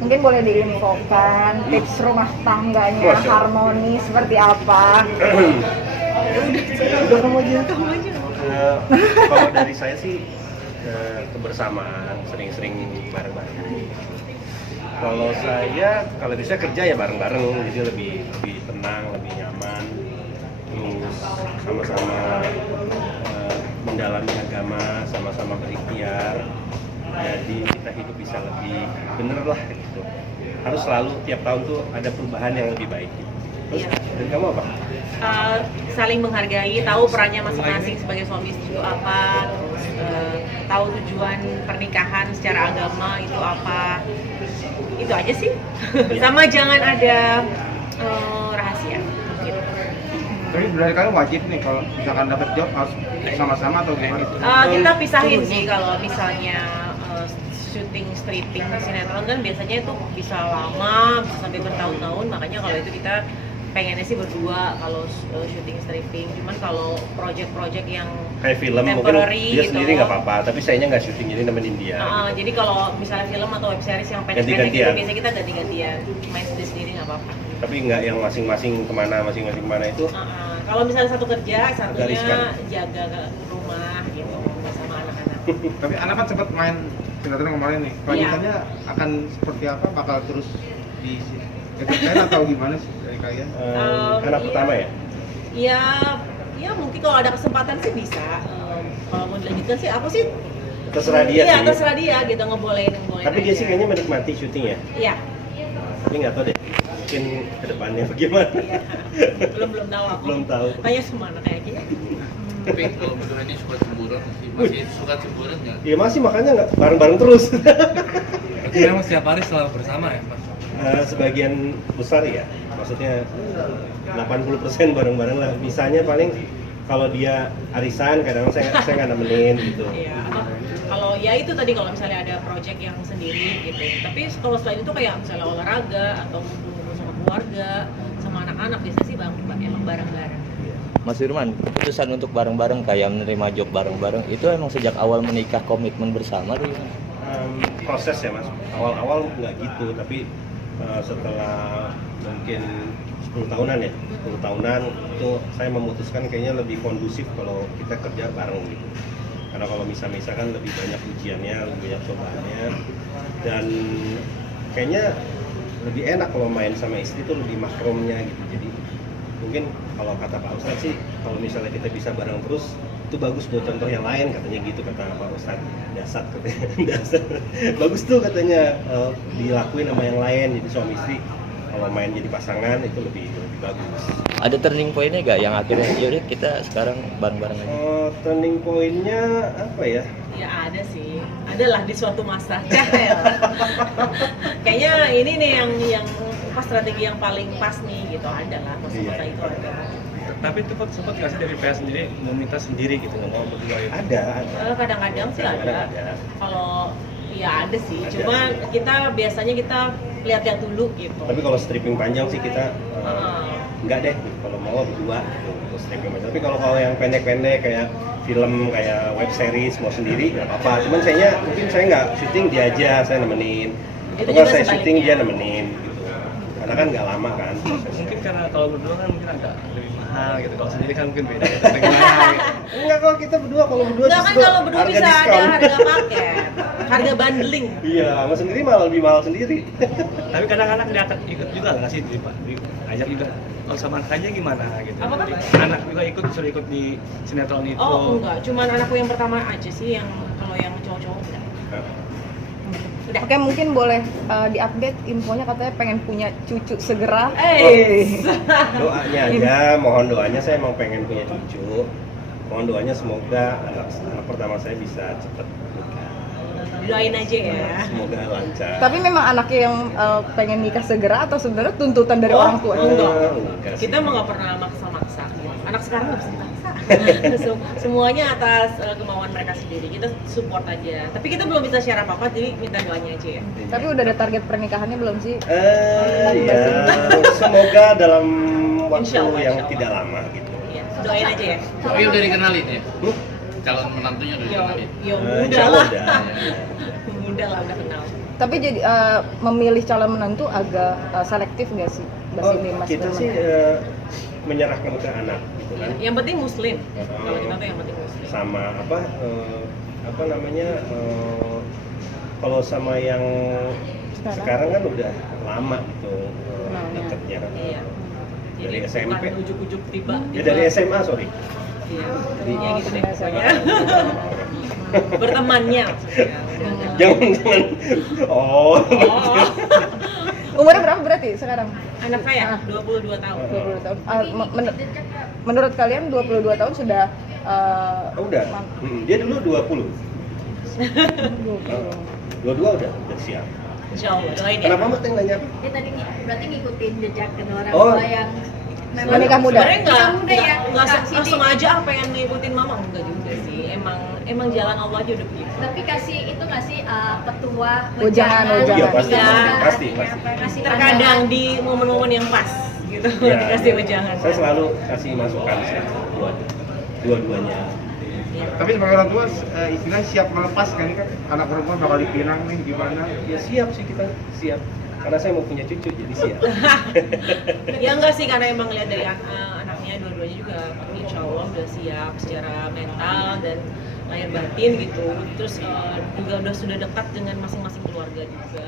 Mungkin boleh diinfokan tips rumah tangganya harmoni seperti apa? Udah kamu aja. Kalau dari saya sih kebersamaan, sering-sering bareng-bareng. Kalau bisa kerja ya bareng-bareng, jadi lebih tenang, lebih nyaman. Terus sama-sama mendalami agama, sama-sama berikhtiar. Jadi kita hidup bisa lebih bener lah gitu. Harus selalu tiap tahun tuh ada perubahan yang lebih baik gitu. Terus dari kamu apa? Saling menghargai, tahu perannya masing-masing sebagai suami istri itu apa, terus tahu tujuan pernikahan secara agama itu apa. Itu aja sih. Sama jangan ada rahasia gitu. Tapi dari kalian wajib nih kalau misalkan dapat job harus sama-sama atau gimana? Kita pisahin sih kalau misalnya syuting stripping sinetron kan biasanya itu bisa lama, bisa sampai bertahun-tahun, makanya kalau itu kita pengennya sih berdua kalau syuting stripping. Cuman kalau project-project yang kayak film mungkin dia gitu, sendiri nggak apa-apa, tapi sayanya nggak syuting jadi nemenin dia. Gitu. Jadi kalau misalnya film atau web series yang pendek-pendek gitu, biasanya kita ganti-gantian, main sendiri nggak apa-apa. Tapi nggak yang masing-masing kemana itu. Kalau misalnya satu kerja, satunya jaga rumah gitu sama anak-anak. Tapi anak kan sempat main sinetron kemarin nih. Kelanjutannya akan seperti apa? Bakal terus diteruskan atau gimana sih dari kalian? Anak pertama ya? Ya mungkin kalau ada kesempatan sih bisa. Kalau mau dilanjutkan sih aku sih terserah dia sih. Iya, terserah dia gitu, ngebolehin Tapi dia sih kayaknya menikmati syuting ya? Iya. Tapi nggak tahu deh, mungkin kedepannya bagaimana? Belum tahu aku. Belum tahu. Tanya semua anak kayaknya. Tapi kalau berdua ini suka cemburuan masih suka cemburuan nggak? Iya masih, makanya nggak bareng-bareng terus. Berarti memang setiap hari selalu bersama ya, Pak? Sebagian besar ya, maksudnya 80% bareng-bareng lah. Misalnya paling kalau dia arisan kadang-kadang saya nggak nemenin gitu. Iya, atau kalau ya itu tadi kalau misalnya ada project yang sendiri gitu. Tapi kalau selain itu kayak misalnya olahraga atau ngumpul sama keluarga, sama anak-anak biasanya sih emang bareng-bareng. Mas Firman, keputusan untuk bareng-bareng kayak menerima job bareng-bareng itu emang sejak awal menikah komitmen bersama tuh gimana? Proses ya mas, awal-awal nggak gitu, tapi setelah mungkin 10 tahunan itu saya memutuskan kayaknya lebih kondusif kalau kita kerja bareng gitu. Karena kalau misal-misal kan lebih banyak ujiannya, lebih banyak cobaannya, dan kayaknya lebih enak kalau main sama istri itu lebih makromnya gitu. Jadi mungkin kalau kata Pak Ustadz sih, kalau misalnya kita bisa bareng terus itu bagus buat contoh yang lain, katanya gitu kata Pak Ustadz. Dasar katanya. Bagus tuh katanya dilakuin sama yang lain, jadi suami istri kalau main jadi pasangan itu lebih bagus. Ada turning point-nya nggak yang akhirnya yaudah kita sekarang bareng-bareng aja? Turning point-nya apa ya? Ya ada sih, adalah di suatu masa. Kayaknya ini nih yang pas strategi yang paling pas nih gitu, ada lah masa-masa itu ada. Tapi itu sempat nggak sih dari PH sendiri mau minta sendiri gitu, nggak mau berdua itu? Ada. Kadang-kadang sih ada. Kalau ya ada sih, cuma kita biasanya kita lihat-lihat dulu gitu. Tapi kalau stripping panjang sih kita enggak deh, kalau mau berdua gitu, stripping panjang. Tapi kalau yang pendek-pendek kayak film, kayak web series mau sendiri nggak apa-apa. Cuman mungkin saya nggak syuting, dia aja saya nemenin. Atau kalau saya syuting dia nemenin gitu. Karena kan nggak lama kan. Mungkin karena kalau berdua kan mungkin agak lebih mahal gitu. Kalau sendiri kan mungkin beda ya. Gimana gitu. Enggak, kalau kita berdua Enggak kan kalau berdua bisa diskon. ada harga paket, harga bundling. Iya, sama sendiri malah lebih mahal sendiri. Tapi kadang-kadang kelihatan ikut juga nggak sih, Pak? Ajak juga. Kalau sama anaknya gimana gitu? Apa? Anak juga disuruh ikut di sinetron itu. Oh enggak, cuman anakku yang pertama aja sih yang kalau yang cowok-cowok enggak. Udah. Oke, mungkin boleh diupdate infonya, katanya pengen punya cucu segera. Doanya aja, mohon doanya, saya emang pengen punya cucu. Mohon doanya semoga anak pertama saya bisa cepat nikah. Doain aja ya. Semoga lancar. Tapi memang anaknya yang pengen nikah segera atau sebenarnya tuntutan dari orang tua? Enggak sih. Kita mah nggak pernah maksa-maksa. Anak sekarang nggak bisa dipaksa. Semuanya atas kemauan mereka sendiri. Kita support aja. Tapi kita belum bisa share apa-apa, jadi minta doanya aja ya. Tapi udah ada target pernikahannya belum sih? Ya, semoga dalam waktu Insya Allah, yang insya Allah. tidak lama gitu. Iya, doain aja ya. Tapi udah dikenalin ya? Calon menantunya udah dikenalin? Ya Insya udah lah. Allah udah. Udah lah, udah kenal. Tapi jadi memilih calon menantu agak selektif nggak sih, Mbak Oh, Cindy, Mas kita Firman? sih menyerahkan ke anak gitu kan. Yang penting muslim. Kalau kita tuh yang penting muslim. Sama apa namanya kalau sama yang sekarang kan udah lama gitu deketnya kan. Iya. Dari Jadi SMP. bukan ujuk-ujuk tiba. Ya dari SMA sorry. Iya. Jadi Ya gitu deh SMA. pokoknya. Bertemannya maksudnya. Jangan. Oh. Oh. Umurnya berapa berarti sekarang? Anak saya Ah. 22 tahun. 22 tahun. Menurut kalian 22 tahun sudah Oh, udah. Dia dulu 20. 22 udah siap. Insya Allah doain ya. Kenapa Mak Teng nanya? Ya tadi berarti ngikutin jejak kedua orang Oh. tua yang Menikah muda. Sebenarnya nggak Nikah muda ya, nggak Kak Siti. sengaja pengen ngikutin mama, enggak juga sih. Emang jalan Allah aja udah begitu. tapi kasih itu nggak sih petua Wejangan. Iya pasti, Ya. pasti. kasih Terkadang di momen-momen yang pas gitu Ya, dikasih wejangan. saya selalu kasih masukan sih buat dua-duanya. Tapi sebagai orang tua istilahnya siap melepas kan, ini kan anak perempuan bakal dipinang nih gimana? Ya siap sih kita, siap. Karena saya mau punya cucu jadi siap. Ya enggak sih, karena emang lihat dari anaknya dua-duanya juga insya Allah udah siap secara mental dan lahir batin gitu. Terus juga sudah dekat dengan masing-masing keluarga juga.